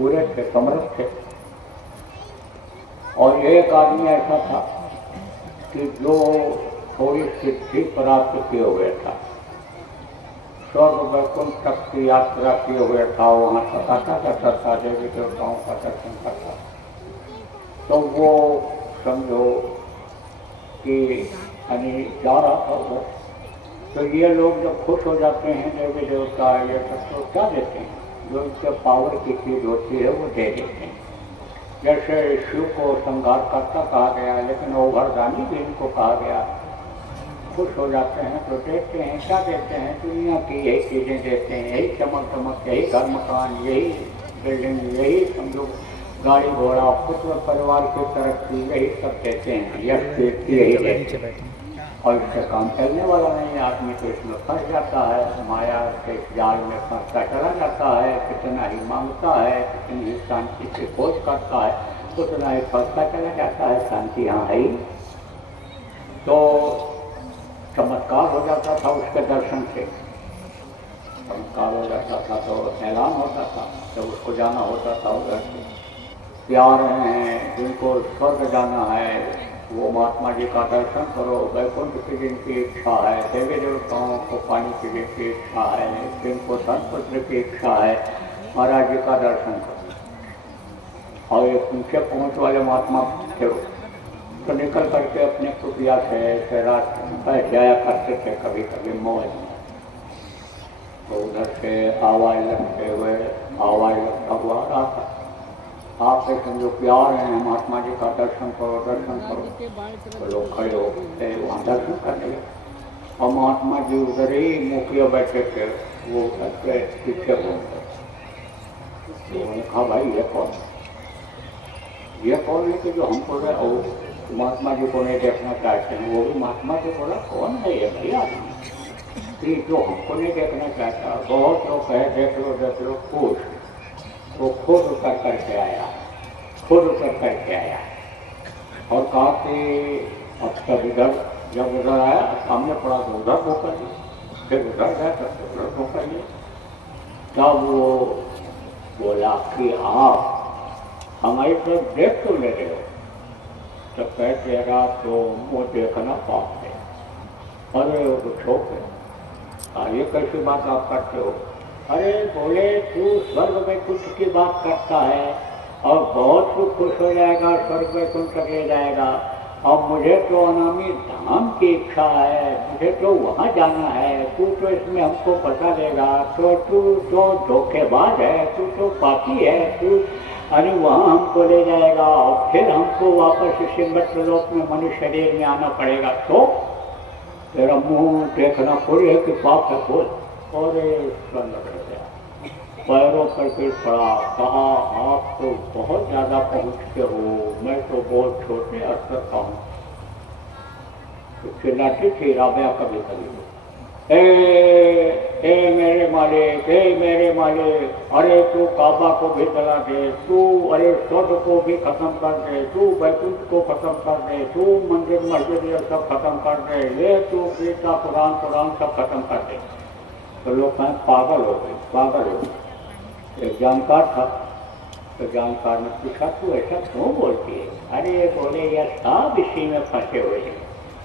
पूरे थे, समृद्ध थे। और एक आदमी ऐसा था कि जो थोड़ी सिद्धि प्राप्त किए हुए था, स्वर्ग वैकुंठ तक की यात्रा किए हुए था, वहाँ तक आता करता था, देवी देवताओं का दर्शन करता। तो वो समझो कि यानी जा रहा था उधर, तो ये लोग जब खुश हो जाते हैं देवी देवता ये सब, तो क्या देते हैं, जो इनके पावर की चीज़ होती है वो दे देते हैं। जैसे शिव को संघार करता कहा गया, लेकिन ओघरदानी भी इनको कहा गया। खुश हो जाते हैं तो देते हैं, क्या देते हैं, दुनिया की यही चीज़ें देते हैं, यही चमक चमक, यही घर मकान, यही बिल्डिंग, यही समझो गाड़ी घोड़ा, पुत्र परिवार की तरक्की, यही सब देते हैं, यश कीर्ति यही देते हैं। और इससे काम चलने वाला नहीं, आदमी तो इसमें फंस जाता है, माया के जाल में फंसता चला जाता है, कितना ही मांगता है, कितनी ही शांति की खोज करता है, उतना ही फंसता चला जाता है, शांति यहाँ है ही। तो चमत्कार हो जाता था उसके दर्शन से, चमत्कार हो जाता था तो ऐलान होता था, जब उसको जाना होता था उधर से, प्यार हैं जिनको स्वर्ग जाना है वो महात्मा जी का दर्शन करो, वैकुंठ की जिनकी इच्छा है, देवी देवताओं को पाने की जिनकी इच्छा है, जिनको धनपुत्र की इच्छा है, महाराज जी का दर्शन करो। और एक ऊंचे पहुँच वाले महात्मा थे, तो निकल करके अपने कुटिया से रात बैठ जाया करते थे कभी कभी मौज में। तो उधर से आवाज़ लगते हुए आवाज़ लगता हुआ रहा था, आपसे समझो प्यार है महात्मा जी का दर्शन करो, दर्शन करो। तो लोग खड़े हो गए वहाँ दर्शन करने लगे, और महात्मा जी उधर ही मुखिया बैठे थे, वो उधर के पीछे घूम गए। तो उन्होंने कहा भाई ये कौन है कि जो हमको महात्मा जी को नहीं देखना चाहते हैं। वो भी महात्मा जी बोला कौन है ये भैया कि जो हमको नहीं देखना चाहता। बहुत लोग कहे देख लो खुश, वो खुद उतर करके आया, और कहा कि अब सब इधर, जब उधर आया सामने पड़ा तो उधर धोखा दिया, फिर उधर गया तब उधर धोखा दिया। तब वो बोला कि आप हमारी तरफ देख तो ले रहे हो, तो कहते रहा तो वो देखना पाप है। अरे वो छोटे ये कैसी बात आप करते हो। अरे बोले तू स्वर्ग वैकुंठ की बात करता है और बहुत तू खुश हो जाएगा, स्वर्ग वैकुंठ तक ले जाएगा, और मुझे तो अनामी धाम की इच्छा है, मुझे तो वहाँ जाना है, तू तो इसमें हमको बता देगा, तो तू तो धोखेबाज है, तू तो पापी है, तू अरे वहाँ हमको ले जाएगा और फिर हमको वापस इसी मृत्यु लोक में मनुष्य शरीर में आना पड़ेगा। तो तेरा मुँह देखना थोड़ी है कि पाप है बोल। और लग गया, पैरों पर गिर पड़ा, कहा आप तो बहुत ज़्यादा पहुँचते हो, मैं तो बहुत छोटे स्तर का हूँ। तो चिल्लाती थी राबिया कभी कभी, ए मेरे मालिक, अरे तू काबा को भी जला दे, तू अरे स्वर्ग को भी खत्म कर दे, तू वैकुंठ को खत्म कर दे, तू मंदिर मस्जिद ये सब खत्म कर दे, ये तू गीता कुरान सब खत्म कर दे। तो लोग कहें पागल हो गए। एक जानकार था, तो जानकार ने पूछा तू ऐसा क्यों बोलती है। अरे बोले यार सब इसी में फंसे हुए हैं,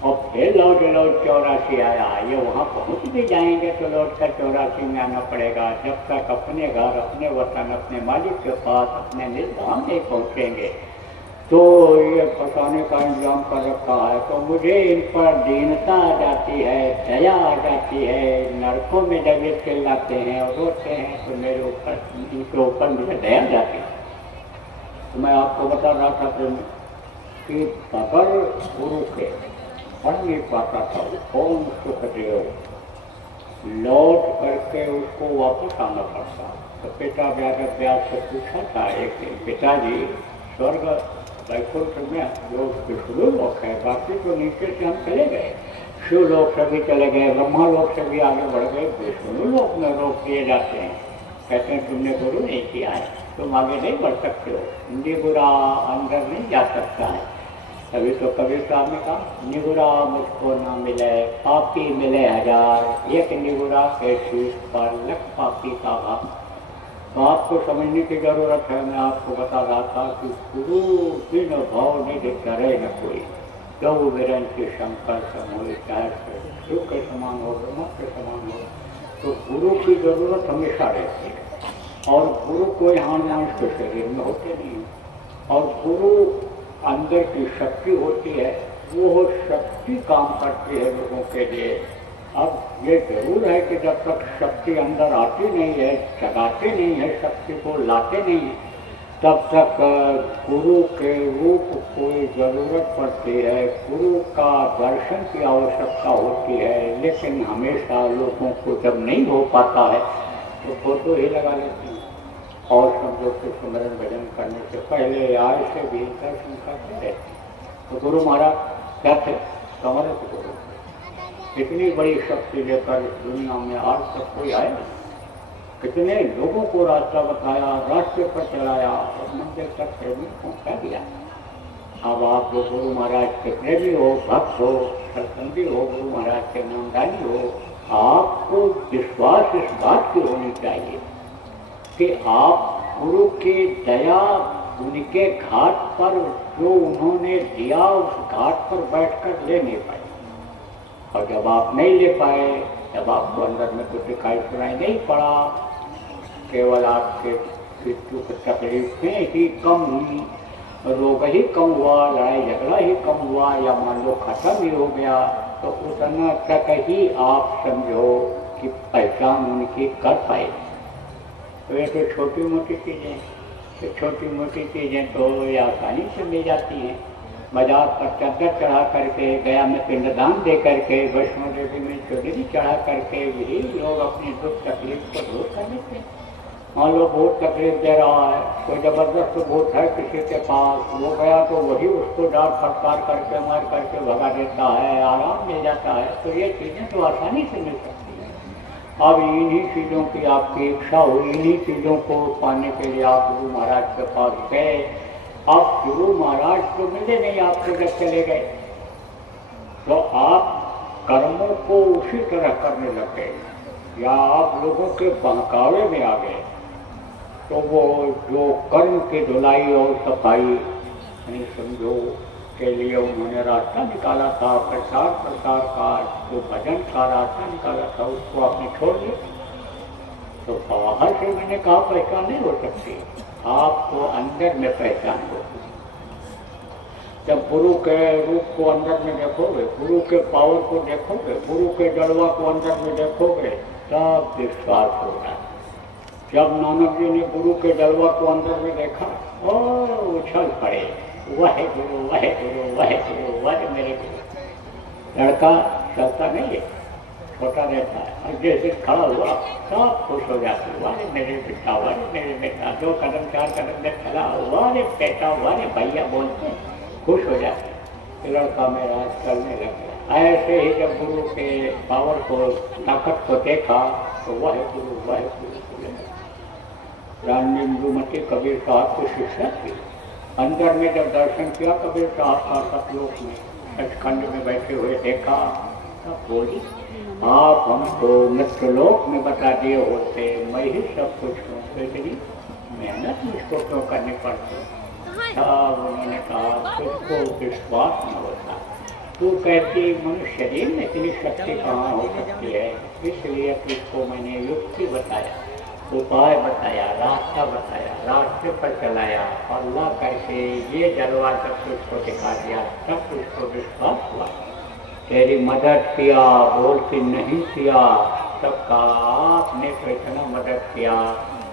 और फिर लौट 84 आया, ये वहाँ पहुँच भी जाएंगे तो लौट कर 84 में आना पड़ेगा। जब तक अपने घर, अपने वतन, अपने मालिक के पास, अपने निर्धाम नहीं पहुँचेंगे तो ये फंसाने का इंतजाम कर रखा है। तो मुझे इन पर दीनता आ जाती है, दया आ जाती है, नरकों में जब ये चिल्लाते हैं और रोते हैं तो मेरे ऊपर, इनके ऊपर मुझे दया जाती है। तो मैं आपको बता रहा था कि बगैर गुरु के पढ़ नहीं पाता था कौन सुखदेव, लौट करके उसको वापस आना पड़ता। तो पिता व्यास से पूछा था एक दिन, पिताजी स्वर्ग वैकुंठ में जो विष्णु लोक है, बाकी तो नीचे से हम चले गए, शिव लोक से भी चले गए, ब्रह्मा लोक से भी आगे बढ़ गए, विष्णु लोक में रोक दिए जाते हैं। कहते हैं तुमने गुरु नहीं किया है, तुम आगे नहीं बढ़ सकते हो, निगुरा अंदर नहीं जा सकता है। तभी तो कबीर साहब ने कहा निगुरा मुझको न मिले, पापी मिले हजार, एक निगुरा के शीश पर लख पापी का भाव। तो आपको समझने की जरूरत है। मैं आपको बता रहा था कि गुरु बिन भाव नहीं करे न कोई, जो वीरन के शंकर समूह चाहे शिव के समान हो, ब्रह्मा के समान हो। तो गुरु की जरूरत हमेशा रहती है, और गुरु कोई हानुमान के शरीर में होते नहीं। और गुरु अंदर की शक्ति होती है, वो शक्ति काम करती है लोगों के लिए। अब ये जरूर है कि जब तक शक्ति अंदर आती नहीं है, जगाते नहीं है, शक्ति को लाते नहीं है, तब तक गुरु के रूप कोई ज़रूरत पड़ती है, गुरु का दर्शन की आवश्यकता होती है। लेकिन हमेशा लोगों को जब नहीं हो पाता है तो फोटो ही लगा लेते हैं, और समझो कि सुमरन भजन करने से पहले आय से भी दर्शन करते रहते हैं। तो गुरु महाराज क्या थे? कमर के गुरु। इतनी बड़ी शक्ति लेकर इस दुनिया में आज तक कोई आया नहीं। कितने लोगों को रास्ता बताया, रास्ते पर चलाया और मंदिर तक प्रेमी पहुंचा दिया। अब आप जो गुरु महाराज के प्रेमी हो, भक्त हो, सत्संगी हो, गुरु महाराज के नामदानी हो, आपको विश्वास इस बात की होनी चाहिए कि आप गुरु की दया उनके घाट पर जो उन्होंने दिया, उस घाट पर बैठकर ले नहीं पाए। और जब आप नहीं ले पाए, जब आपको अंदर में कुछ दिखाई सुनाई नहीं पड़ा, केवल आपके दुख तकलीफें ही कम हुई, रोग ही कम हुआ, लड़ाई झगड़ा ही कम हुआ, या मान लो खत्म ही हो गया, तो उतना तक ही आप समझो कि पहचान उनकी कर पाए। तो ये तो छोटी मोटी चीज़ें, तो छोटी मोटी चीज़ें तो आसानी से मिल जाती हैं। बाजार पर चद्दर चढ़ा करके, गया में पिंडदान दे करके, वैष्णो देवी में चौधरी चढ़ा करके भी लोग अपनी दुख तकलीफ को दूर कर लेते हैं। मान लो बहुत तकलीफ दे रहा है, कोई जबरदस्त भूत है किसी के पास, वो गया तो वही उसको डांट फटकार करके मार करके भगा देता है, आराम मिल जाता है। तो ये चीज़ें तो आसानी से मिल सकती हैं। अब इन्हीं चीज़ों की आपकी इच्छा हुई, इन्हीं चीज़ों को पाने के लिए आप गुरु महाराज के पास गए। अब गुरु महाराज तो मिले नहीं आपको, जब चले गए तो आप कर्मों को उसी तरह करने लगे, या आप लोगों के बहकावे में आ गए। तो वो जो कर्म की धुलाई और सफाई नहीं समझो के लिए उन्होंने रास्ता निकाला था, प्रचार प्रसार का जो भजन का रास्ता निकाला था, उसको आपने छोड़ दिया। तो बाहर से मैंने कहा पहचान नहीं हो सकती, आपको अंदर में पहचान हो। जब गुरु के रूप को अंदर में देखोगे, गुरु के पावर को देखोगे, गुरु के जलवा को अंदर में देखोगे, तब विश्वास होगा। जब नानक जी ने गुरु के जलवा को अंदर में देखा और उछल पड़े, वह गुरु, वह गुरु, वह गुरु, वह मेरे गुरु। लड़का चलता नहीं है, छोटा रहता है, और जैसे खड़ा हुआ सब खुश हो जाते, वारे मेरे बेटा, वारे मेरे बेटा। 2 कदम 4 कदम में खड़ा, वारे बेटा, वारे भैया बोलते हैं, खुश हो जाते। लड़का मेरा चलने लग गया। ऐसे ही जब गुरु के पावर को, ताकत को देखा, तो वह गुरु, वह गुरु। रानी इंदुमती कबीर साहब की शिष्या थी। अंदर में जब दर्शन किया कबीर साहब का सतलोक में, सचखंड में बैठे हुए देखा, तब बोली, आप हमको मृत्युलोक में बता दिए होते, मैं ही सब कुछ हूँ, तो इतनी मेहनत मुझको क्यों करनी पड़ती। तब उन्होंने कहा, तुझको विश्वास न होता, तू कहती मनुष्य शरीर में इतनी शक्ति कहाँ हो सकती है, इसलिए तुझको मैंने युक्ति बताया, उपाय बताया, रास्ता बताया, रास्ते पर चलाया, और ला करके ये जलवा सब तुझको दिखा दिया, तब तुझको विश्वास हुआ। तेरी मदद किया, बोलती नहीं किया, तब कहा आपने तो इतना मदद किया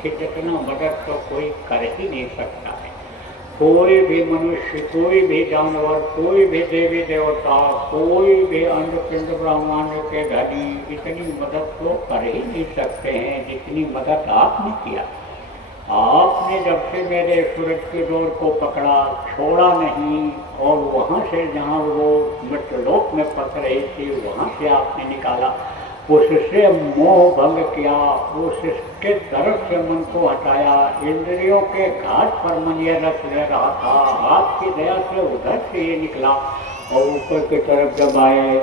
कि जितना मदद तो कोई कर ही नहीं सकता है। कोई भी मनुष्य, कोई भी जानवर, कोई भी देवी देवता, कोई भी अंड पिंड ब्रह्मांड के धनी इतनी मदद तो कर ही नहीं सकते हैं जितनी मदद आपने किया। आपने जब से मेरे सूरज की डोर को पकड़ा, छोड़ा नहीं, और वहाँ से जहाँ वो मृत्युलोक में फंस रही थी, वहाँ से आपने निकाला, उससे मोह भंग किया, उसके तरफ से मन को हटाया। इंद्रियों के घाट पर मन ये रस ले रहा था, आपकी दया से उधर से ये निकला, और ऊपर की तरफ जब आए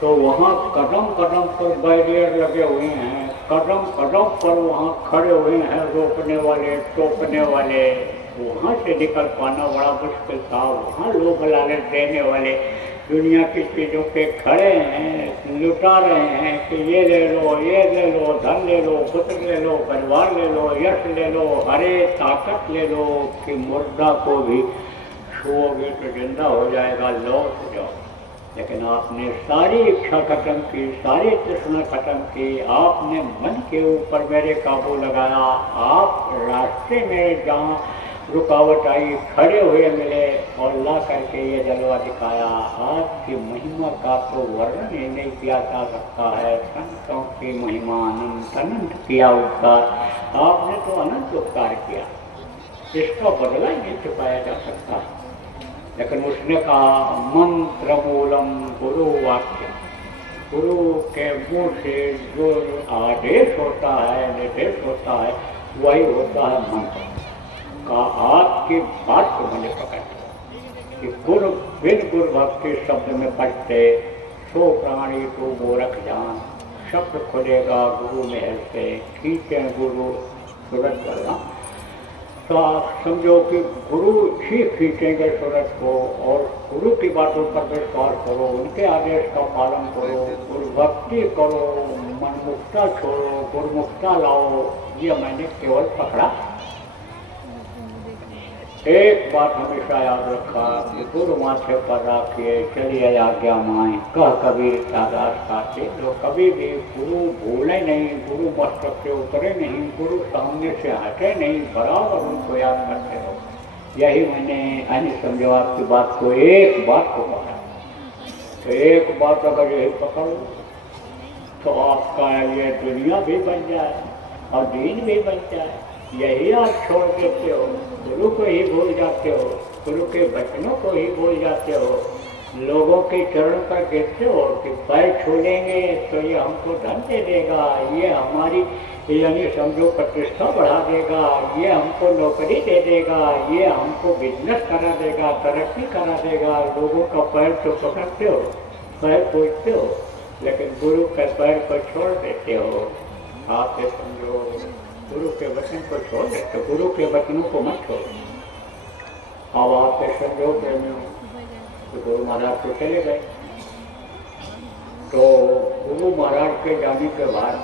तो वहाँ कदम कदम पर बैरियर लगे हुए हैं, कदम कदम पर वहाँ खड़े हुए हैं रोकने वाले, टोकने वाले। वहाँ से निकल पाना बड़ा मुश्किल था। वहाँ लोग लालच देने वाले दुनिया की चीज़ों पे खड़े हैं, लुटा रहे हैं कि ये ले लो, ये ले लो, धन ले लो, पुत्र ले लो, परिवार ले लो, यश ले लो, अरे ताकत ले लो कि मुर्दा को भी छुओगे तो जिंदा हो जाएगा, लौट जाओ। लेकिन आपने सारी इच्छा खत्म की, सारी तृष्णा खत्म की, आपने मन के ऊपर मेरे काबू लगाया। आप रास्ते में जहाँ रुकावट आई खड़े हुए मिले और ला करके ये जलवा दिखाया। आपकी महिमा का तो वर्णन ही नहीं किया जा सकता है। संतों की महिमा अनंत अनंत किया उपकार। आपने तो अनंत उपकार किया, इसका बदला ही नहीं चुकाया जा सकता। लेकिन उसने कहा मंत्र मूलम गुरु वाक्य। गुरु के मुंह से जो आदेश होता है, निर्देश होता है, वही होता है मंत्र का। आपकी बात को मैंने पकड़ कि गुरु बिन गुरु भक्ति शब्द में पढ़ते सो प्राणी को गोरख जान। शब्द खुलेगा गुरु महल से, खींचे गुरु सूरज करना। तो आप समझो कि गुरु ही खींचेंगे सूरज को, और गुरु की बातों पर विश्वास करो, उनके आदेश का पालन करो, गुरु भक्ति करो, मनमुक्ता छोड़ो, गुरुमुक्ता लाओ। ये मैंने केवल पकड़ा। एक बात हमेशा याद रखा कि गुरु माथे पर रखिए, चलिए आज्ञा माए, कह कबीर दास खाते। तो कभी भी गुरु भूले नहीं, गुरु मस्तक से उतरे नहीं, गुरु सामने से हटे नहीं, बराबर उनको याद करते हो। यही मैंने यानी समझो आपकी बात को, एक बात को पकड़ा। तो एक बात अगर यही पकड़ो तो आपका ये दुनिया भी बन जाए और दीन भी बन जाए। यही आप छोड़ देते हो, गुरु को ही भूल जाते हो, गुरु के वचनों को ही भूल जाते हो, लोगों के चरण पर कहते हो कि पैर छू लेंगे तो ये हमको धन दे देगा, ये हमारी यानी समझो प्रतिष्ठा बढ़ा देगा, ये हमको नौकरी दे देगा, ये हमको बिजनेस करा देगा, तरक्की करा देगा। लोगों का पैर तो पकड़ते हो, पैर पूछते हो, लेकिन गुरु के पैर को छोड़ देते हो। आप ये समझो गुरु के वचन को छोड़ देते, गुरु के वचनों को मत छोड़ो। अब आपके संयोग प्रेमी तो गुरु महाराज तो चले गए। तो गुरु महाराज के जाने के बाद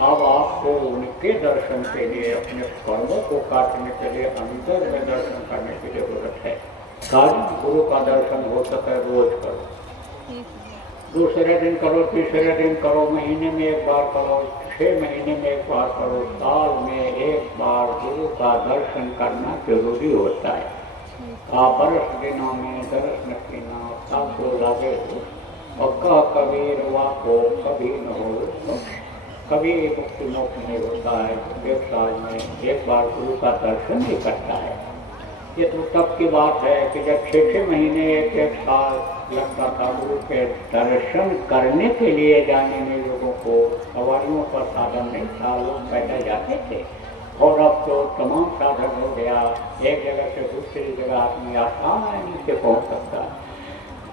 अब आपको उनके दर्शन के लिए, अपने कर्मों को काटने के लिए अंतर में दर्शन करने की जरूरत है। कल गुरु का दर्शन हो सके रोज करो, दूसरे दिन करो, तीसरे दिन करो, महीने में एक बार करो, 6 महीने में एक बार करो, साल में एक बार गुरु का दर्शन करना जरूरी होता है। आप बरस दिनों में दर्श न पीना साधो लागे हो, और कह कबीर वाको कभी न हो। कभी मुक्ति मोक्ष नहीं होता है, एक साल में एक बार गुरु का दर्शन ही करता है। ये तो तब की बात है कि जब 6 महीने एक साल लगता था गुरु के दर्शन करने के लिए जाने में। लोगों को सवारियों का साधन नहीं था, लोग पैदल जाते थे, और अब तो तमाम साधन हो गया। एक जगह से दूसरी जगह आदमी आसानी से पहुंच सकता है।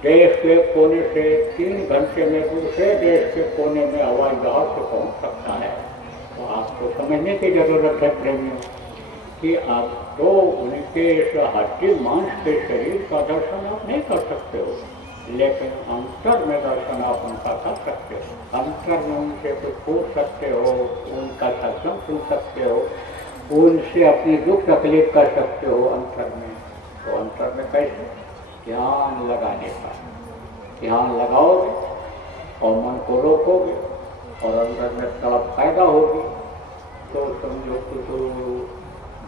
देश के कोने से 3 घंटे में दूसरे देश के कोने में हवाई जहाज से पहुंच सकता है। तो आपको समझने की जरूरत है प्रेमियों कि आप तो उनके इस हड्डी मांस के शरीर का दर्शन आप नहीं कर सकते हो, लेकिन अंतर में दर्शन आप उनका कर सकते हो। अंतर में उनसे कुछ पूछ सकते हो, उनका सत्संग सुन सकते हो, उनसे अपनी दुख तकलीफ कर सकते हो अंतर में। तो अंतर में कैसे? ध्यान लगाने का, ध्यान लगाओगे और मन को रोकोगे और अंदर में तड़प पैदा होगी। तो समझो तो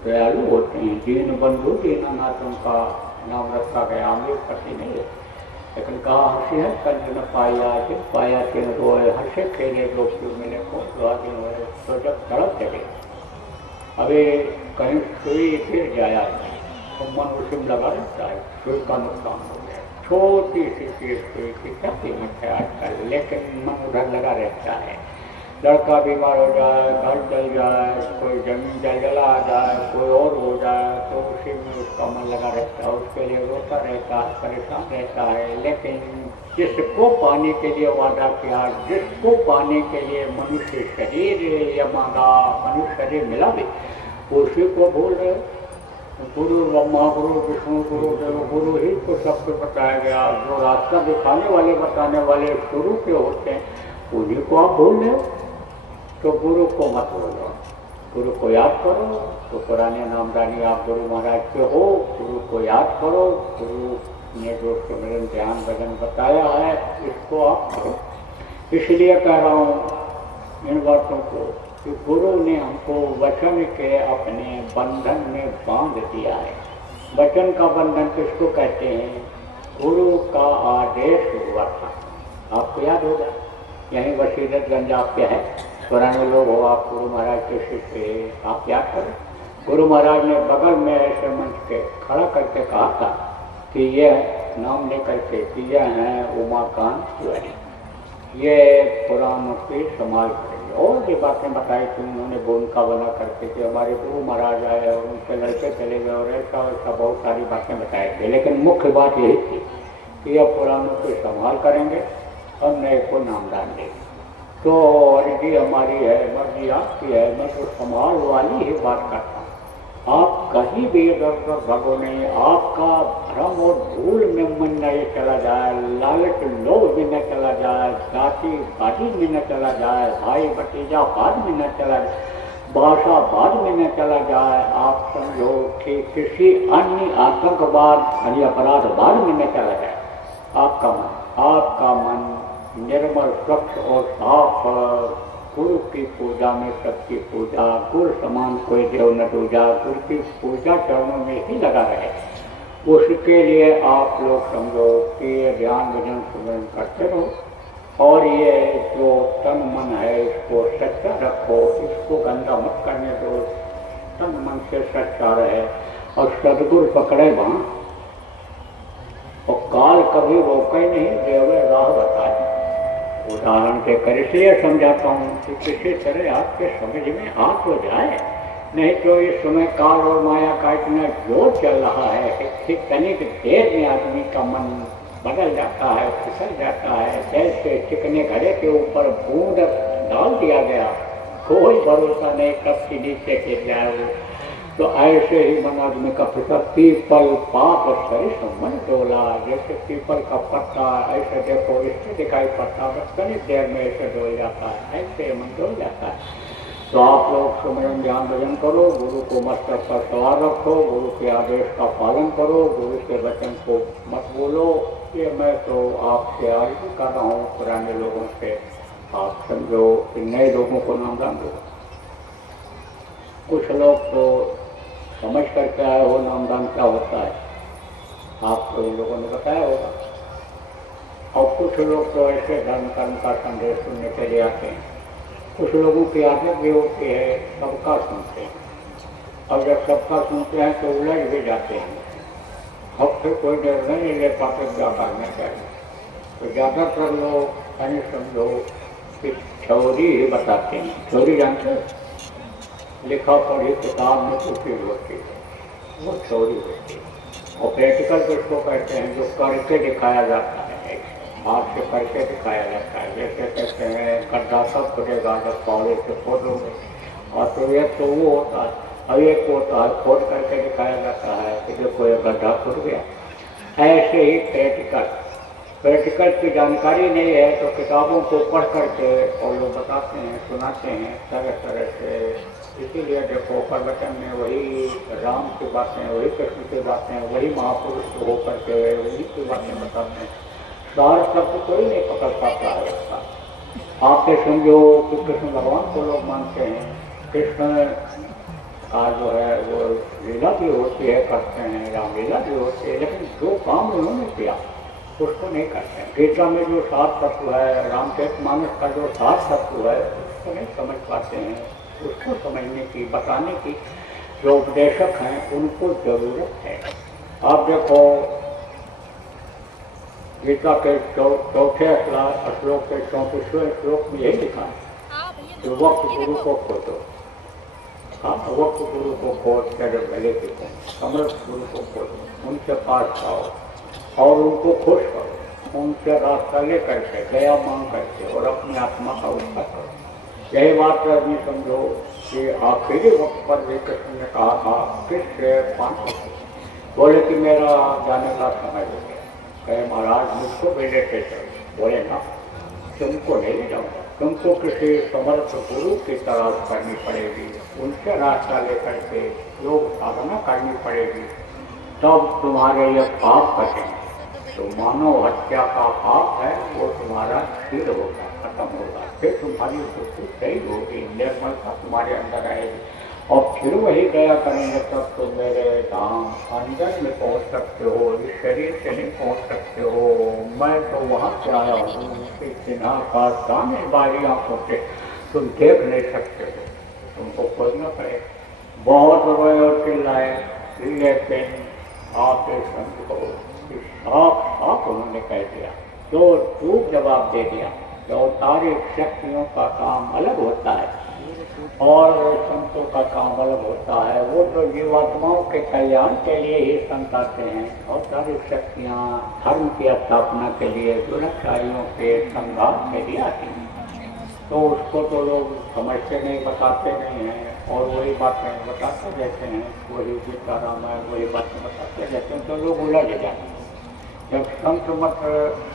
दयालु होते हैं। दीन बंधु दीनानाथों का नाम रखा गया, अमीर पति नहीं है। लेकिन कहा हंसी है कंज न पाया चिन्ह रोए, हंसे खेले डोक्यू मिले को दुआगे हुए। तो जब तड़प जगे, अभी कहीं सुई गिर जाया तो मन उसी में लगा रहता है, सुई का नुकसान हो गया। छोटी सी चीज सुई की क्या कीमत है आजकल, लेकिन मन उधर लगा रहता है। लड़का बीमार हो जाए, घर जल जाए, कोई जमीन जला जाए, कोई और हो जाए, तो उसी में उसका मन लगा रहता है, उसके लिए रोता रहता है, परेशान रहता है। लेकिन जिसको पाने के लिए वादा किया, जिसको पाने के लिए मनुष्य शरीर या मांगा, मनुष्य शरीर मिला भी, उसी को भूल रहे। गुरु ब्रह्मा, गुरु विष्णु, गुरु देव, गुरु ही को सब कुछ बताया गया। जो रास्ता दिखाने वाले, बताने वाले शुरू के होते हैं, उन्हीं को आप भूल रहे हो। तो गुरु को मत भूलो, गुरु को याद करो। तो पुराने नामदानी आप गुरु महाराज के हो, गुरु को याद करो। गुरु ने जो सिमरन ध्यान भजन बताया है, इसको आप करो। इसलिए कह रहा हूँ इन बातों को कि गुरु ने हमको वचन के अपने बंधन में बांध दिया है। वचन का बंधन किसको कहते हैं? गुरु का आदेश हुआ था, आपको याद होगा। यही वसीयतगंज आपके है, पुराने लोग हो आप, गुरु महाराज के शिष्य, आप याद करें। गुरु महाराज ने बगल में ऐसे मंच के खड़ा करके कहा था कि यह नाम लेकर के कि यह हैं उमाकांत तिवारी, ये पुराणों की संभाल करेंगे। और भी बातें बताई थी उन्होंने भूमिका बना करके कि हमारे गुरु महाराज आए और उनके लड़के चले गए और ऐसा वैसा बहुत सारी बातें बताई थी। लेकिन मुख्य बात यही थी कि यह पुराणों की संभाल करेंगे और नए को नामदान देंगे। तो अर्जी हमारी है, मर्जी आपकी है, मैं तो संभाल वाली ही बात करता हूँ। आप कहीं भी इधर भागो नहीं, आपका भ्रम और भूल में मन न चला जाए, लालच लोभ में न चला जाए, जाति बाजी में न चला जाए, भाई भतीजा बाद में न चला जाए, भाषा बाद में न चला जाए। आप समझो कि किसी अन्य आतंकवाद, अन्य अपराधवाद में न चला जाए। आपका मन निर्मल, स्वच्छ और साफ, गुरु की पूजा में सबकी पूजा, गुरु समान कोई देव न दूजा, गुरु की पूजा चरणों में ही लगा रहे। उसके लिए आप लोग समझो कि ये ध्यान भजन सुमरन करते रहो। और ये जो तन मन है इसको सच्चा रखो, इसको गंदा मत करने दो, तन मन से सच्चा रहे और सदगुरु पकड़े वहाँ। और काल कभी रोके नहीं, देवे राह बताए। उदाहरण देकर इसलिए समझाता हूँ कि किसी तरह आपके समझ में आ तो जाए, नहीं तो इस समय काल और माया का इतना जोर चल रहा है कि तनिक देर में आदमी का मन बदल जाता है, फिसल जाता है। जैसे चिकने घड़े के ऊपर बूंद डाल दिया गया, कोई भरोसा नहीं कब से नीचे गिर जाए वो। तो ऐसे ही मन आदमी का फिसल। पीपल पाप सरिस मन डोला, जैसे पीपल का पत्ता ऐसे देखो इससे दिखाई पड़ता, बस कई देर में ऐसे डोल जाता है, ऐसे मन डोल जाता है। तो आप लोग सुमरन ध्यान भजन करो, गुरु को मस्तक पर सवार रखो, गुरु के आदेश का पालन करो, गुरु के वचन को मत बोलो। ये मैं तो आपसे अर्ज कर रहा हूँ पुराने लोगों से। आप समझो कि नए लोगों को नामदान दो। कुछ लोग तो समझ करके आए हो नामदान क्या होता है, आपको इन लोगों ने बताया होगा। और कुछ लोग तो ऐसे धर्म कर्म का संदेश सुनने के लिए आते हैं। कुछ लोगों की आदत भी होती है सबका सुनते हैं, और जब सबका सुनते हैं तो उलझ भी जाते हैं। अब फिर कोई निर्णय नहीं ले पाते क्या करना चाहिए। तो ज़्यादातर लोग कहीं समझो कि थ्योरी ही बताते हैं। थ्योरी जानते हो, लिखा पढ़ी किताब में कुछ चीज होती है, वो थ्योरी होती है। और प्रैक्टिकल किसको कहते हैं? जो करके दिखाया जाता है, हाथ से करके दिखाया जाता है। जैसे कहते हैं गड्ढा सब खुदेगा जब पौधे से खोदोगे, और तो एक तो वो होता है, और एक होता है खोद करके दिखाया जाता है कि देखो ये गड्ढा खुद गया। ऐसे ही प्रैक्टिकल की जानकारी नहीं है तो किताबों को पढ़ करके और लोग बताते हैं, सुनाते हैं तरह तरह से। इसीलिए देखो प्रवचन में वही राम की बातें, वही कृष्ण की बातें, वही महापुरुष होकर के वही की बातें बताते हैं। सार शब्द कोई नहीं पकड़ पाता है उसका। आपके समझो कि कृष्ण भगवान को लोग मानते हैं, कृष्ण का जो है वो लीला भी होती है, करते हैं, रामलीला भी होती है, लेकिन जो काम उन्होंने किया उसको नहीं करते हैं। गीता में जो सात तत्व है, रामचरितमानस का जो सात तत्व है उसको नहीं समझ पाते हैं। उसको समझने की, बताने की जो उपदेशक हैं उनको जरूरत है। आप देखो गीता के चौथे श्लोक के 34वें श्लोक में यही लिखा है कि वक्त गुरु को खोजो। हाँ, वक्त गुरु को खोज कर भले के समर्थ गुरु को खोज, उनके पास जाओ और उनको खुश करो, उनसे रास्ता ले करके दया मांग करके और अपनी आत्मा का उत्साह करो। यही बात अभी समझो कि आखिरी वक्त पर भी कृष्ण ने कहा था कृष्ण 5 बोले कि मेरा जाने का समय हो गया, कहे महाराज मुझको भी लेते चलो। बोले ना, तुमको नहीं ले जाऊंगा, तुमको किसी समर्थ गुरु की तलाश करनी पड़ेगी, उनसे रास्ता लेकर के योग साधना करनी पड़ेगी, तब तुम्हारे ये पाप बचेंगे। तो मानव हत्या का पाप है वो तुम्हारा सिर होगा, खत्म होगा, फिर तुम्हारी बुद्धि सही होगी, निर्मलता तुम्हारे अंदर आएगी और फिर वही दया करेंगे तब तो मेरे धाम अंदर में पहुंच सकते हो, इस शरीर से नहीं पहुंच सकते हो। मैं तो वहां से आया हूँ कि चिन्हा का सामने बारी आंखों से तुम देख नहीं सकते हो, तुमको खोजना पड़ेगा। बहुत रोए और चिल्लाए, लेकिन आप संत को आप उन्होंने कह दिया, तो खूब जवाब दे दिया। अवतारिक शक्तियों का काम अलग होता है और संतों का काम अलग होता है। वो तो जीवात्माओं के कल्याण के लिए ही संत आते हैं। अवतारिक शक्तियाँ धर्म की स्थापना के लिए, दुराचारियों के संघात के लिए आती हैं, तो उसको तो लोग समझते नहीं, बताते नहीं हैं और वही बातें बताते रहते हैं, वही गीता रामायण वही बातें बताते रहते हैं, तो लोग उलझ जाते हैं। जब संत मत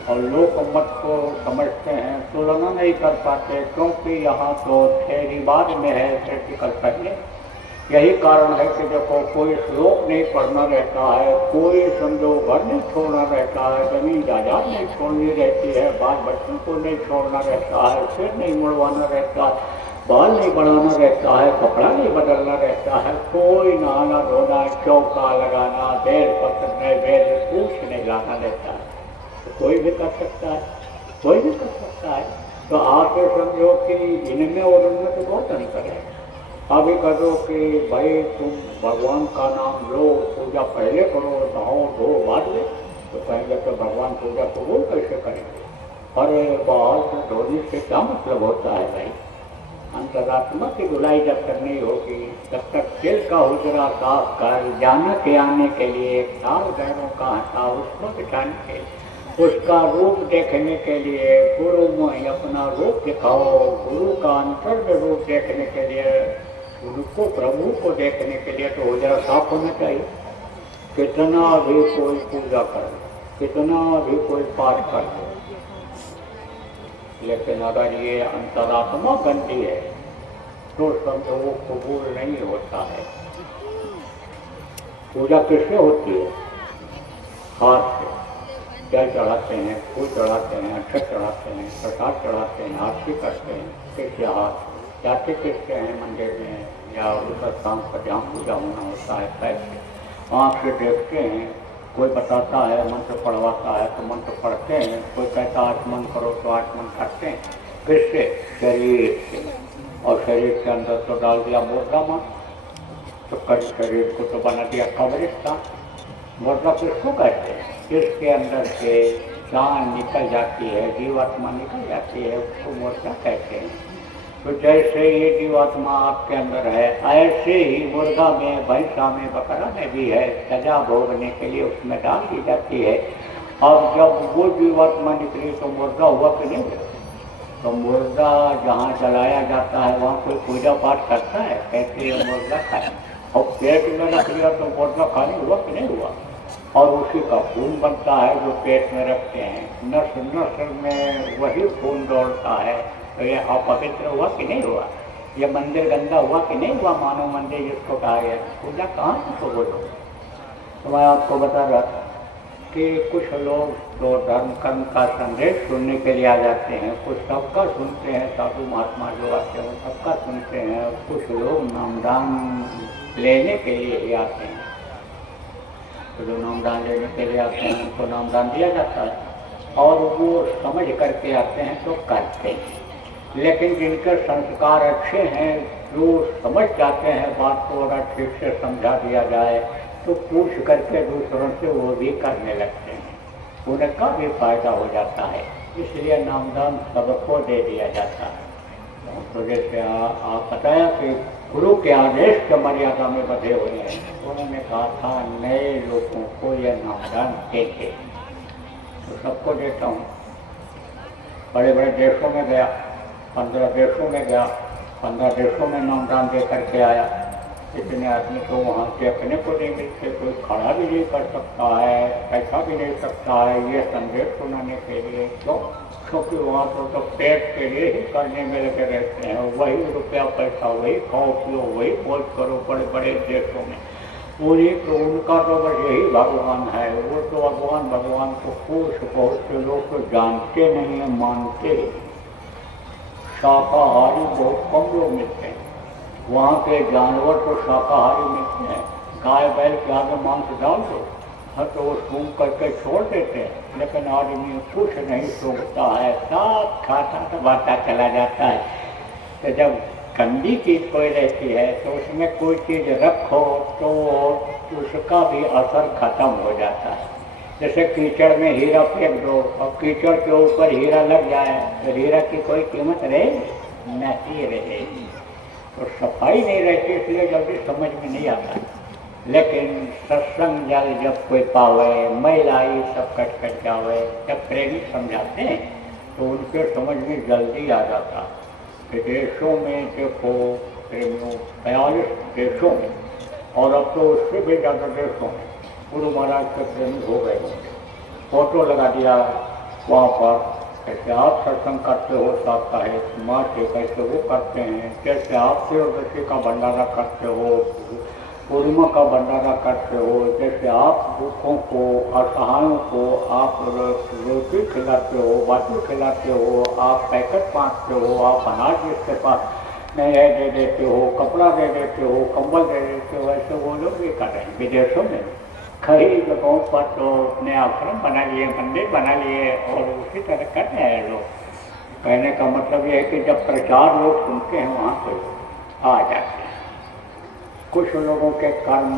और लोक मत को समझते हैं तुलना नहीं कर पाते, क्योंकि यहाँ तो थ्योरीवाद में है प्रैक्टिकल पहले। यही कारण है कि देखो कोई श्लोक नहीं पढ़ना रहता है, कोई समझो घर नहीं छोड़ना रहता है, जमीन जायदाद नहीं छोड़नी रहती है, बाल बच्चों को नहीं छोड़ना रहता है, सिर नहीं मुड़वाना रहता है, बाल नहीं बढ़ाना रहता है, कपड़ा नहीं बदलना रहता है, कोई नहाना धोना, चौका लगाना, बेल पकड़ना, बेल कुछ नहीं लाना रहता है, तो कोई भी कर सकता है, कोई भी कर सकता है। तो आप ये समझो कि इनमें और उनमें तो बहुत अंतर है। अभी कह दो कि भाई तुम भगवान का नाम लो, पूजा पहले करो, नहाओ धो बाद में, तो कहेंगे तो भगवान पूजा कबूल कैसे करेंगे? अरे बाहर से धोने से क्या मतलब होता है भाई? अंतरात्मा की धुलाई जब तक नहीं होगी, तब तक दिल का हुजरा साफ कर जाना के आने के लिए साल गैरों का हटा उसको बिठाने के लिए, उसका रूप देखने के लिए गुरु में अपना रूप दिखाओ, गुरु का अंतर रूप देखने के लिए, उनको प्रभु को देखने के लिए तो हुजरा साफ होना चाहिए। कितना भी कोई पूजा कर, कितना भी कोई पाठ कर, लेकिन अगर ये अंतरात्मा गंदी है तो समझो वो कबूल नहीं होता है। पूजा किससे होती है? हाथ से। जल चढ़ाते हैं, फूल चढ़ाते हैं, अक्षत चढ़ाते हैं, प्रसाद चढ़ाते हैं, आरती करते हैं, किसके हाथ जाते किसके हैं मंदिर में या उस स्थान पर जहाँ पूजा होना होता है पैसे आँख से देखते हैं। कोई बताता है, मंत्र पढ़वाता है तो मंत्र पढ़ते हैं, कोई कहता आचमन करो तो आचमन करते हैं। किससे? शरीर से। और शरीर के अंदर तो डाल दिया मुर्दा मन, तो कई शरीर को तो बना दिया कब्रिस्तान। मुर्दा किसको कहते हैं? जिसके अंदर से जान निकल जाती है, जीवात्मा निकल जाती है, उसको मुर्दा कहते हैं। तो जैसे ये जीवात्मा आपके अंदर है, ऐसे ही मुर्गा में, भैंसा में, बकरा में भी है, सजा भोगने के लिए उसमें डाल दी जाती है। अब जब वो जीवात्मा निकली तो मुर्गा हुआ कि नहीं हुआ? तो मुर्गा जहाँ जलाया जाता है वहाँ कोई पूजा पाठ करता है? कहते हैं मुर्गा खाए, और पेट में रख लिया तो मुर्गा खाने हुआ कि नहीं हुआ? और उसी का खून बनता है जो पेट में रखते हैं, नस नस में वही खून दौड़ता है, तो ये अपवित्र हुआ कि नहीं हुआ? ये मंदिर गंदा हुआ कि नहीं हुआ? मानव मंदिर जिसको कहा गया, पूजा कहाँ से बोलो? तो मैं आपको बता रहा था कि कुछ लोग तो धर्म कर्म का संदेश सुनने के लिए आ जाते हैं, कुछ सबका सुनते हैं, साधु महात्मा जो आते हैं सबका सुनते हैं, कुछ लोग नामदान लेने के लिए ही आते हैं। तो जो नामदान लेने के लिए आते हैं उनको नामदान दिया जाता है और वो समझ करके आते हैं तो करते हैं। लेकिन जिनके संस्कार अच्छे हैं, जो समझ जाते हैं बात को, अगर ठीक से समझा दिया जाए तो पूछ करके दूसरों से वो भी करने लगते हैं, उनका भी फायदा हो जाता है। इसलिए नामदान सबको दे दिया जाता है। तो जैसे आप बताया कि गुरु के आदेश के मर्यादा में बंधे हुए हैं। उन्होंने कहा था नए लोगों को यह नामदान देखे, तो सबको देता हूँ। बड़े बड़े देशों में गया, 15 देशों में गया, 15 देशों में नामदान दे करके आया। इतने आदमी तो वहाँ देखने को नहीं मिलते, कोई खड़ा भी नहीं कर सकता है, पैसा भी नहीं सकता है ये संदेश सुनाने के लिए। क्यों? क्योंकि वहाँ तो पेट के लिए ही करने में लगे रहते हैं, वही रुपया पैसा, वही खाओ पियो, वही मौज करो बड़े बड़े देशों में। पूरी तो उनका तो बस यही भगवान है। वो तो भगवान को कुछ बहुत से लोग तो जानते नहीं है, मानते ही। शाकाहारी बहुत कम लोग मिलते हैं, वहाँ के जानवर तो शाकाहारी मिलते हैं। गाय बैल के आगे मांस डाल दो, हाँ तो वो सूंघ करके छोड़ देते हैं, लेकिन आदमी कुछ नहीं सूंघता है, सब खाता दबाता चला जाता है। तो जब गंदी चीज़ कोई रहती है तो उसमें कोई चीज़ रखो तो उसका भी असर खत्म हो जाता है। जैसे कीचड़ में हीरा फेंक दो और कीचड़ के ऊपर हीरा लग जाए तो हीरा की कोई कीमत रहेगी नहीं रहेगी। तो सफाई नहीं रहती, इसलिए जल्दी समझ में नहीं आता। लेकिन सत्संग जल जब कोई पावे, महिलाई सब कट कट जावे, जब प्रेमी समझाते हैं तो उनके समझ में जल्दी आ जाता। विदेशों में देखो प्रेमियों, 42 देशों में, और अब तो उससे भी ज़्यादा देशों में गुरु महाराज के प्रेमी हो गए। फोटो लगा दिया वहाँ पर, कैसे आप सत्संग करते हो साप्ताहिक माँ से, कैसे वो करते हैं, कैसे आप शिवदशी का भंडारा करते हो, पूर्णिमा का भंडारा करते हो, जैसे आप दुखों को, असहायों को आप रोटी खिलाते हो, बाटी खिलाते हो, आप पैकेट बांटते हो, आप अनाज जिसके पास नहीं है दे देते हो, कपड़ा दे देते हो, कंबल दे देते हो, ऐसे वो लोग भी कर रहे हैं विदेशों में। कई जगहों पर तो अपने आश्रम बना लिए, मंदिर बना लिए और उसी तरह कर रहे हैं लोग। कहने का मतलब ये है कि जब प्रचार लोग सुनते हैं वहाँ तो आ जाते हैं। कुछ लोगों के कर्म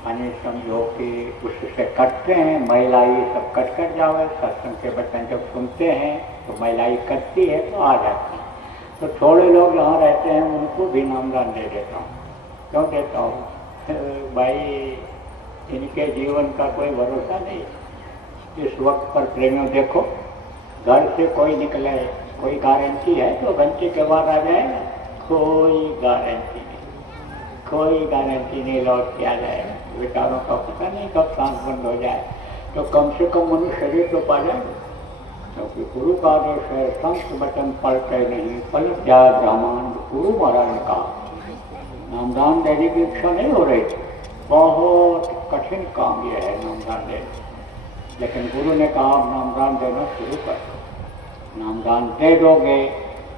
यानी समझो कि उससे कटते हैं, महिलाई सब कट कर जावे, सत्संग के बच्चे जब सुनते हैं तो महिलाई कटती है तो आ जाती है। तो थोड़े लोग जहाँ रहते हैं उनको भी नामदान दे देता हूँ। क्यों देता हूँ? भाई इनके जीवन का कोई भरोसा नहीं। इस वक्त पर प्रेमियों देखो, घर से कोई निकले, कोई गारंटी है तो घंटे के बाद आ जाएगा? कोई गारंटी नहीं, कोई गारंटी नहीं लौट के आ जाएगा। बेचारों का पता नहीं कब सांस बंद हो जाए। तो कम से कम मनुष्य शरीर तो पा जाएगा, क्योंकि गुरु का आदेश है, संत वचन पढ़ते नहीं पलट जाए ब्राह्मण। गुरु महाराज ने कहा नामदान देने की इच्छा नहीं हो रही थी, बहुत कठिन काम यह है नामदान देना, लेकिन गुरु ने कहा आप नामदान देना शुरू कर दो। नामदान दे दोगे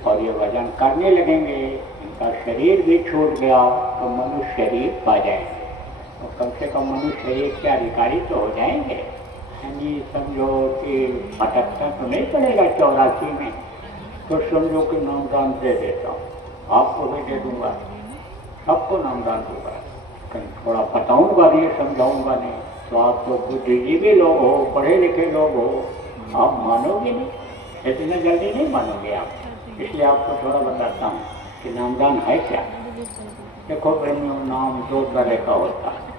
और ये भजन करने लगेंगे, इनका शरीर भी छूट गया तो मनुष्य शरीर पा जाएंगे, और कम से कम मनुष्य शरीर के अधिकारी तो हो जाएंगे। यानी समझो कि भटकता तो नहीं पड़ेगा 84 में, तो समझो कि नामदान दे देता हूँ, आपको भी दे दूंगा, सबको नामदान दूंगा, थोड़ा बताऊंगा नहीं, समझाऊंगा नहीं। तो आप तो बुद्धिजीवी लोग हो, पढ़े लिखे लोग हो, आप मानोगे नहीं, इतने जल्दी नहीं मानोगे आप। इसलिए आपको थोड़ा बताता हूँ कि नामदान है क्या। देखो प्रेमियों, नाम दो तरह का होता है।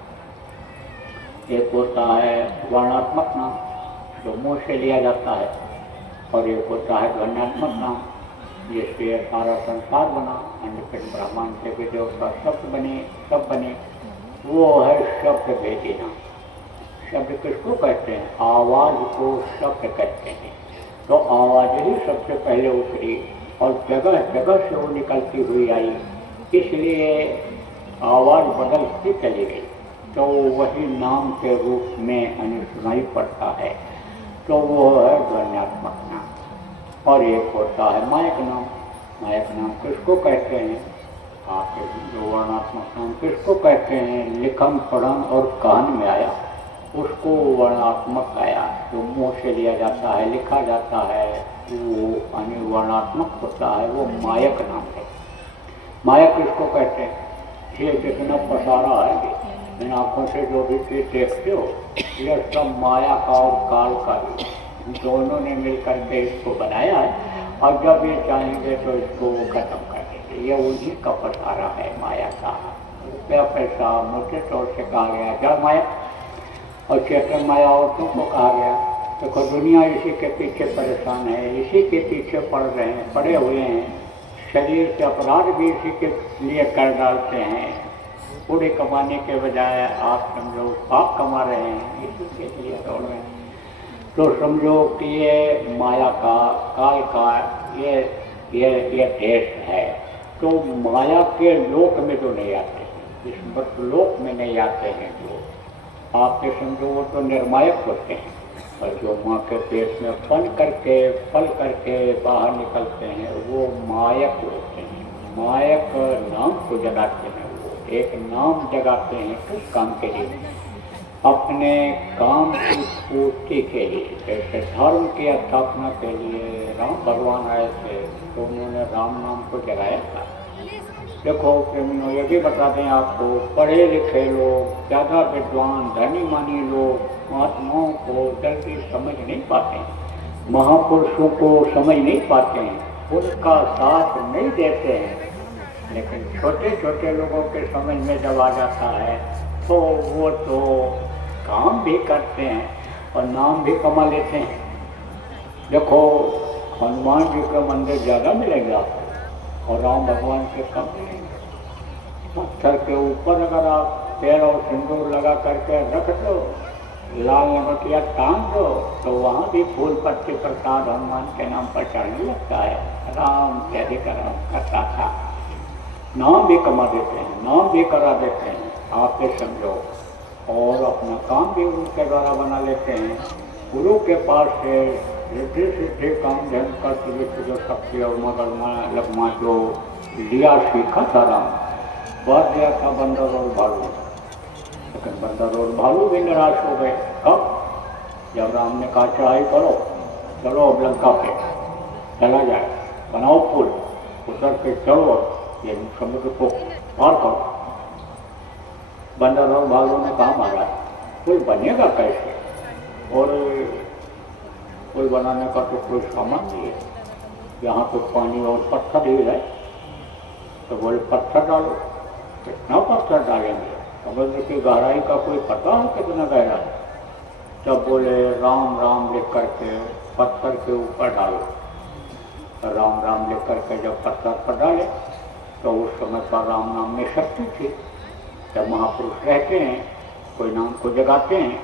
एक होता है वर्णात्मक नाम जो मुँह से लिया जाता है, और एक होता है ध्वन्यात्मक नाम जिससे सारा संसार बना, अन्य ब्रह्मांड से भी देवता शब्द बने, सब बने, वो है शब्द भेदी नाम। शब्द किसको कहते हैं? आवाज़ को शब्द कहते हैं। तो आवाज़ ही सबसे पहले उतरी और जगह जगह से वो निकलती हुई आई, इसलिए आवाज़ बदलती चली गई, तो वही नाम के रूप में सुनाई पड़ता है, तो वो है ध्वन्यात्मक नाम। और एक होता है मायक नाम। मायक नाम किसको कहते हैं? आपके जो वर्णात्मक नाम किसको कहते हैं? लिखन पढ़न और कान में आया उसको वर्णात्मक आया, जो मुँह से लिया जाता है, लिखा जाता है, वो वर्णात्मक होता है, वो मायक नाम है। मायक किसको कहते हैं? ये जितना पसारा है, इन आँखों से जो भी चीज़ देखते हो, यह सब माया का और काल का ही दोनों ने मिलकर के इसको बनाया है, और जब ये चाहेंगे तो इसको खत्म कर देंगे। ये उन्हीं का पसारा है माया का। रुपया पैसा मोटे तौर से कहा गया जड़ माया, और चेतन माया औरतों को कहा गया। देखो दुनिया इसी के पीछे परेशान है, इसी के पीछे पड़े हुए हैं। शरीर के अपराध भी इसी के लिए कर डालते हैं। पूरे कमाने के बजाय आप समझो पाप कमा रहे हैं, इसी के लिए दौड़ रहे हैं। तो समझो कि ये माया का काल का ये देश है। तो माया के लोक में जो नहीं आते, इस मत लोक में नहीं आते हैं जो आपके समझो वो तो निर्मायक होते हैं, और जो माँ के पेट में फल करके बाहर निकलते हैं वो मायक होते हैं। मायक नाम को जगाते हैं, वो एक नाम जगाते हैं किस काम के लिए? अपने काम की पूर्ति के लिए। जैसे धर्म की स्थापना के लिए राम भगवान आए थे तो उन्होंने राम नाम को जगाया था। देखो प्रेमियों, ये भी बता दें आपको, पढ़े लिखे लोग, ज़्यादा विद्वान धनी मानी लोग महात्माओं को जल्दी समझ नहीं पाते हैं, महापुरुषों को समझ नहीं पाते हैं, उनका साथ नहीं देते हैं। लेकिन छोटे छोटे लोगों के समझ में जब आ जाता है तो वो तो काम भी करते हैं और नाम भी कमा लेते हैं। देखो हनुमान जी का मंदिर ज़्यादा मिलेंगे आपको और राम भगवान के कम मिलेंगे। पत्थर के ऊपर अगर आप पैर और सिंदूर लगा करके रख दो, लाल नमकिया टांग दो, तो वहाँ भी फूल पत्ती प्रसाद हनुमान के नाम पर चढ़ने लगता है। राम से अधिक राम करता था। नाम भी कमा देते हैं, नाम भी करा देते हैं, आप ये समझो, और अपना काम भी उनके द्वारा बना लेते हैं। गुरु के पास से रिद्धि सिद्धि काम धन का जो शक्ति और लगमा जो लिया सीखा था राम, वह दिया था बंदर और भालू। लेकिन बंदर और भालू भी निराश हो गए। कब? जब राम ने कहा चढ़ाई करो, चलो अब लंका पे चला जाए, बनाओ पुल, उतर के चलो, ये समुद्र को पार करो। बंदर और भालू ने कहा महाराज पुल बनेगा कैसे, और पुल बनाने का तो कोई सामान नहीं है, यहाँ तो पानी और पत्थर ही है। तो बोले पत्थर डालो। कितना पत्थर डालेंगे? समुद्र की गहराई का कोई पता है कितना गहरा है? तब बोले राम राम लिख करके पत्थर के ऊपर डालो। राम राम लिख करके जब पत्थर पर डाले तो उस समय पर राम नाम में शक्ति थी। जब महापुरुष रहते हैं, कोई नाम को जगाते हैं,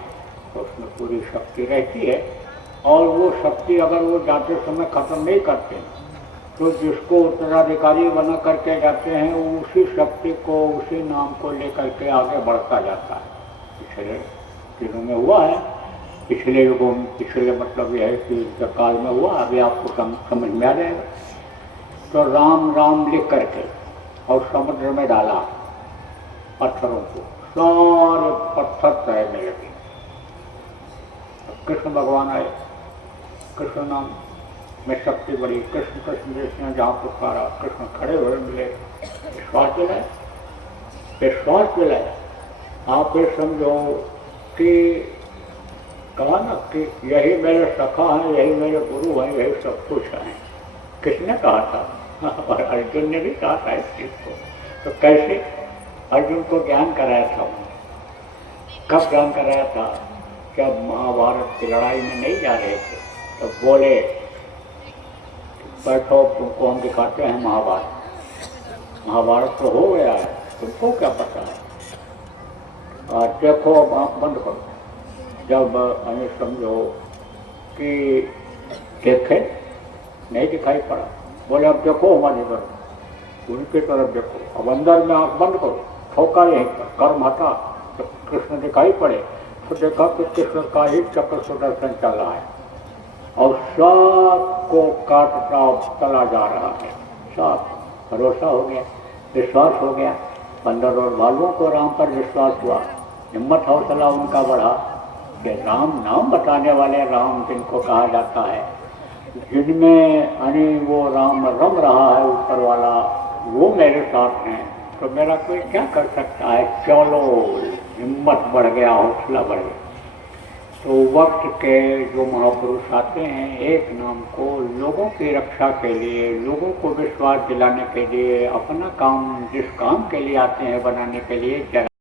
तो उसमें पूरी शक्ति रहती है। और वो शक्ति अगर वो जाते समय खत्म नहीं करते तो जिसको उत्तराधिकारी बना करके जाते हैं वो उसी शक्ति को, उसी नाम को लेकर के आगे बढ़ता जाता है। पिछले दिनों में हुआ है, पिछले युगों में, पिछले मतलब यह है कि काल में हुआ, अभी आपको समझ में आ जाएगा। तो राम राम लिख करके और समुद्र में डाला पत्थरों को, सारे पत्थर तैरने लगे। कृष्ण भगवान आए, कृष्ण नाम में शक्ति बढ़ी। कृष्ण कृष्ण जिसने जहाँ पुकारा, कृष्ण खड़े हुए मिले, विश्वास दिलाए, विश्वास दिलाए। आप ये समझो कि कहा ना कि यही मेरे सखा हैं, यही मेरे गुरु हैं, यही सब कुछ हैं। किसने कहा था? और अर्जुन ने भी कहा था इस चीज को। तो कैसे अर्जुन को ज्ञान कराया था? कब ज्ञान कराया था? जब महाभारत की लड़ाई में नहीं जा रहे थे तो बोले बैठो, तुमको हम दिखाते हैं महाभारत। महाभारत तो हो गया है, तुमको क्या पता है? और देखो अब आँख बंद करो। जब हमें समझो कि देखे, नहीं दिखाई पड़ा, बोले अब देखो हमारी तरफ, उनकी तरफ देखो। अब अंदर में आँख बंद करो, ठोका यहीं पर, कर्म हटा। जब कृष्ण दिखाई पड़े तो देखा कि कृष्ण का ही चक्र सुदर्शन चल रहा है और सबको काटता चला जा रहा है। सब भरोसा हो गया, विश्वास हो गया। बंदर और भालुओं को राम पर विश्वास हुआ, हिम्मत हौसला उनका बढ़ा कि राम नाम बताने वाले राम जिनको कहा जाता है, जिनमें यानी वो राम रम रहा है ऊपर वाला, वो मेरे साथ हैं, तो मेरा कोई क्या कर सकता है? चलो, हिम्मत बढ़ गया, हौसला बढ़ गया। तो वक्त के जो महापुरुष आते हैं एक नाम को लोगों की रक्षा के लिए, लोगों को विश्वास दिलाने के लिए, अपना काम जिस काम के लिए आते हैं बनाने के लिए